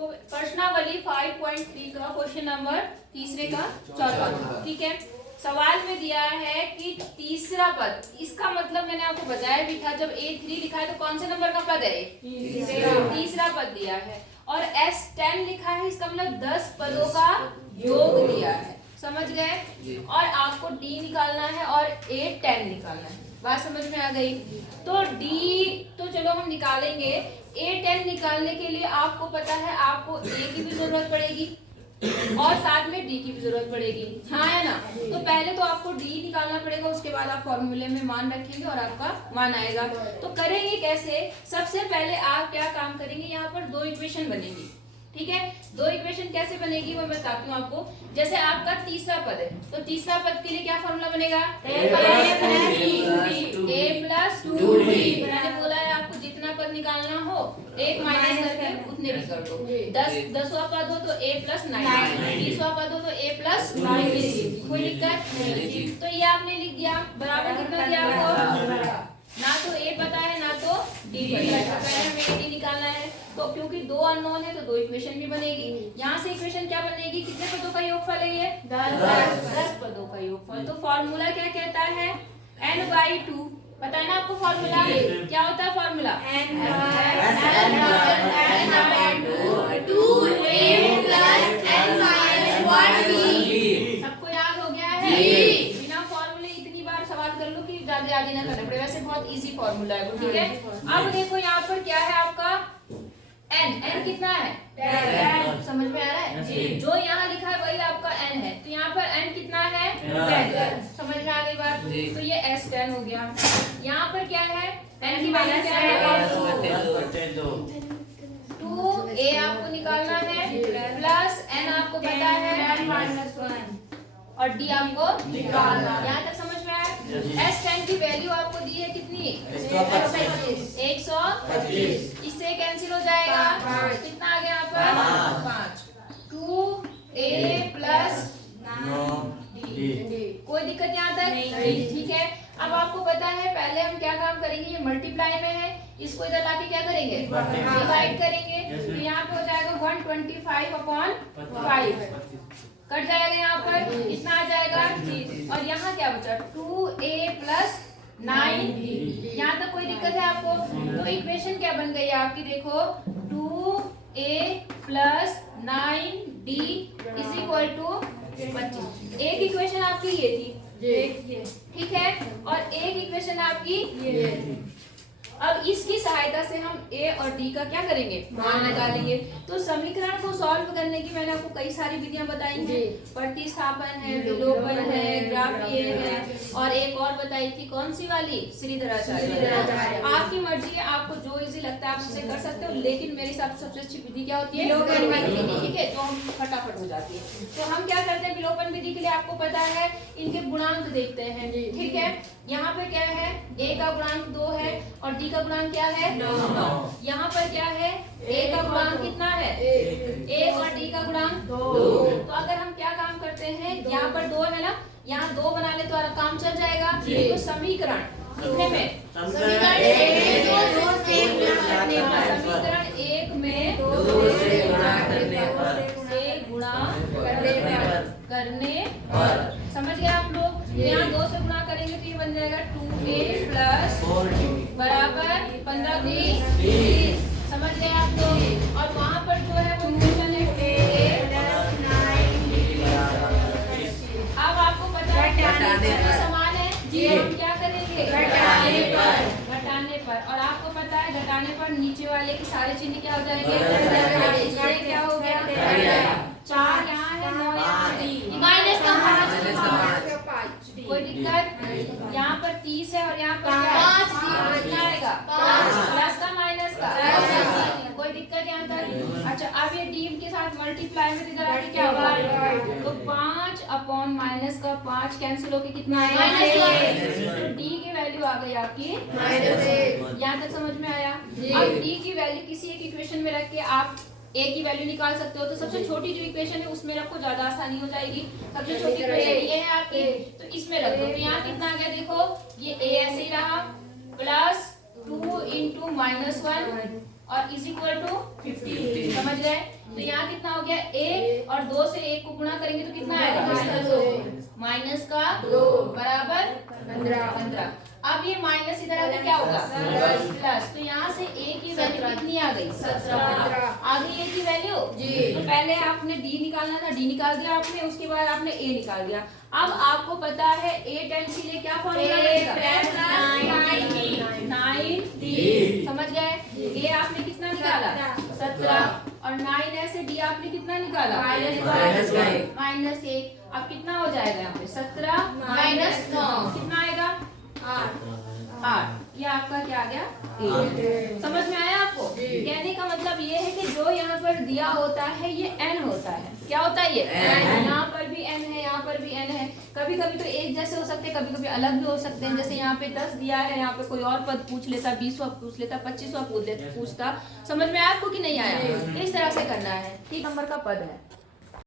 प्रश्नावली 5.3 का question number तीसरे का चौथा। ठीक है, सवाल में दिया है कि तीसरा पद, इसका मतलब मैंने आपको बताया भी था, जब A3 लिखा है तो कौन से नंबर का पद है? तीसरा पद दिया है। और S10 लिखा है, इसका मतलब 10 पदों का योग दिया है। समझ गए? और आपको D निकालना है और A10 निकालना है। बात समझ में आ गई? तो D तो चलो हम निकालेंगे, A10 निकालने के लिए आपको पता है आपको A की भी जरूरत पड़ेगी और साथ में D की भी जरूरत पड़ेगी, हाँ है ना? तो पहले तो आपको D निकालना पड़ेगा, उसके बाद आप फॉर्मूले में मान रखेंगे और आपका मान आएगा। तो करेंगे कैसे? सबसे पहले आप क्या काम करेंगे, यहाँ पर दो इक्वेशन बनेगी। ठीक है, दो इक्वेशन कैसे बनेगी वो मैं बताती हूँ आपको। जैसे आपका तीसरा पद है, तो तीसरा पद के लिए क्या फॉर्मूला बनेगा? a plus 2b। मैंने बोला है आपको जितना पद निकालना हो एक माइनस करके उतने भी कर दो। 10वां पद हो तो a प्लस 9, 20वां पद हो तो a प्लस 20। कोई दिक्कत? तो ये आपने लिख दिया, बराबर कितना दिया आपको? ना तो a पता है ना तो d पता है। तो पहले हमें d निकालना है, तो क्योंकि दो अननोन है तो दो इक्वेशन भी बनेगी। यहाँ से इक्वेशन क्या बनेगी? कितने पदों का योगफल है ये? 10 पदों का योगफल। तो फॉर्मूला क्या कहता है? n/2। पता है ना आपको फॉर्मूला? क्या होता है फॉर्मूला? सबको याद हो गया है? बिना फॉर्मूले इतनी बार सवाल कर लो कि ज्यादा याद ही ना करना पड़े। वैसे बहुत इजी फॉर्मूला है वो। ठीक है, अब देखो यहाँ पर क्या है आपका n कितना है? 10। समझ में आ रहा है? जो यहाँ लिखा है वही आपका n है, तो यहाँ पर n कितना है? 10। समझ में आ गई बात? तो ये S10 हो गया। यहाँ पर क्या है? n की वैल्यू क्या है? 2a आपको निकालना है प्लस n आपको पता है और d आपको निकालना। यहाँ तक समझ में आया? S10 की वैल्यू आपको दी है कितनी? 125। इससे कैंसिल हो जाएगा, कितना आ गया यहाँ पर? 5। 2a plus 9d। कोई दिक्कत यहाँ तक? ठीक है, अब आपको पता है पहले हम क्या काम करेंगे, ये मल्टीप्लाई में है, इसको इधर लाके क्या करेंगे? डिवाइड करेंगे। तो यहाँ पे हो जाएगा 125/5 कट जाएगा, यहाँ पर कितना आ जाएगा? और यहाँ क्या बचा? 2a plus 9d। यहाँ तक कोई दिक्कत है आपको? तो इक्वेशन क्या बन गई आपकी? देखो 2a plus 9d is equal to 25। एक इक्वेशन आपकी ये थी, ठीक है, और एक इक्वेशन आपकी ये। अब इसकी सहायता से हम a और d का क्या करेंगे? मान निकालेंगे। तो समीकरण को सॉल्व करने की मैंने आपको कई सारी विधियां बताई हैं। प्रतिस्थापन है, विलोपन है, ग्राफीय है, और एक और बताई थी कौन सी वाली? श्रीधराचार्य। आपकी मर्जी है, आपको जो इजी लगता है आप उसे कर सकते हो, लेकिन मेरे हिसाब से सबसे अच्छी विधि क्या होती है? विलोपन विधि। ठीक है, जो हम फटाफट हो जाती है। तो हम क्या करते हैं विलोपन विधि के लिए? आपको पता है इनके गुणांक देखते हैं। ठीक है, यहाँ पे क्या है? a का गुणांक 2 है और d का गुणांक क्या है? 9। यहाँ पर क्या है? a का गुणांक कितना है? 1 और d का गुणांक 2। तो अगर हम क्या काम करते हैं, यहाँ पर 2 है ना, यहाँ 2 बना ले तो काम चल जाएगा। तो समीकरण कितने में? समीकरण 1 में 2 से गुणा करने पर। समझ गए आप लोग? यहाँ 2 से गुणा करेंगे तो ये बन जाएगा 2a प्लस बराबर 15 30। समझ गए आप लोग? और वहाँ पर जो है वो इक्वेशन है a प्लस 9d। अब आपको पता है घटाने पर समान है जी, हम क्या करेंगे? घटाने पर। और आपको पता है घटाने पर नीचे वाले के सारे चिन्ह क्या हो जाएंगे? क्या हो गया? 4 यहाँ है, 9 यहाँ है, माइनस का 5। कोई दिक्कत? यहाँ पर 30 है और यहाँ पर 5 कितना आएगा? प्लस का माइनस का? कोई दिक्कत यहाँ तक? अच्छा, अब ये डी के साथ मल्टीप्लाई में इधर आके क्या होगा? तो 5/-5 कैंसिल होके कितना आएगा? तो डी की वैल्यू आ गई आपकी -1। यहाँ तक समझ में आया? अब डी की वैल्यू किसी एक इक्वेशन में रख के आप a की वैल्यू निकाल सकते हो। तो सबसे छोटी जो इक्वेशन है उसमें रखो, ज्यादा आसानी हो जाएगी। सबसे छोटी इक्वेशन ये है आपकी, तो इसमें रख दो। तो यहाँ कितना आ गया? देखो ये a ऐसे ही रहा प्लस 2 × -1 और इज इक्वल टू 50। समझ गए? तो यहाँ कितना हो गया a, और 2 से 1 को गुणा करेंगे तो कितना आएगा माइनस का 2 बराबर 15। अब ये माइनस इधर आके क्या होगा प्लस, तो यहाँ से a की वैल्यू कितनी आ गई 17 आ गई a की वैल्यू जी। तो पहले आपने d निकालना था, d निकाल दिया आपने, उसके बाद आपने a निकाल दिया। अब आपको पता है a 10 के लिए क्या फॉर्मूला बनेगा 9d, समझ गए। a आपने कितना निकाला 17 और 9 ऐसे d आपने कितना निकाला -1। अब कितना हो जाएगा यहाँ पे 17 माइनस 9 कितना आएगा 8। ये आपका क्या आ गया 8। समझ में आया आपको? कहने का मतलब ये है कि जो यहाँ पर दिया होता है ये n होता है। क्या होता है ये यहाँ पर भी n है, यहाँ पर भी n है। कभी कभी तो एक जैसे हो सकते हैं, कभी कभी अलग भी हो सकते हैं। जैसे यहाँ पे 10 दिया है, यहाँ पे कोई और पद पूछ लेता, 20वां पूछ लेता, 25वां पूछता। समझ में आया आपको कि नहीं आया? इस तरह से करना है। ठीक नंबर का पद है।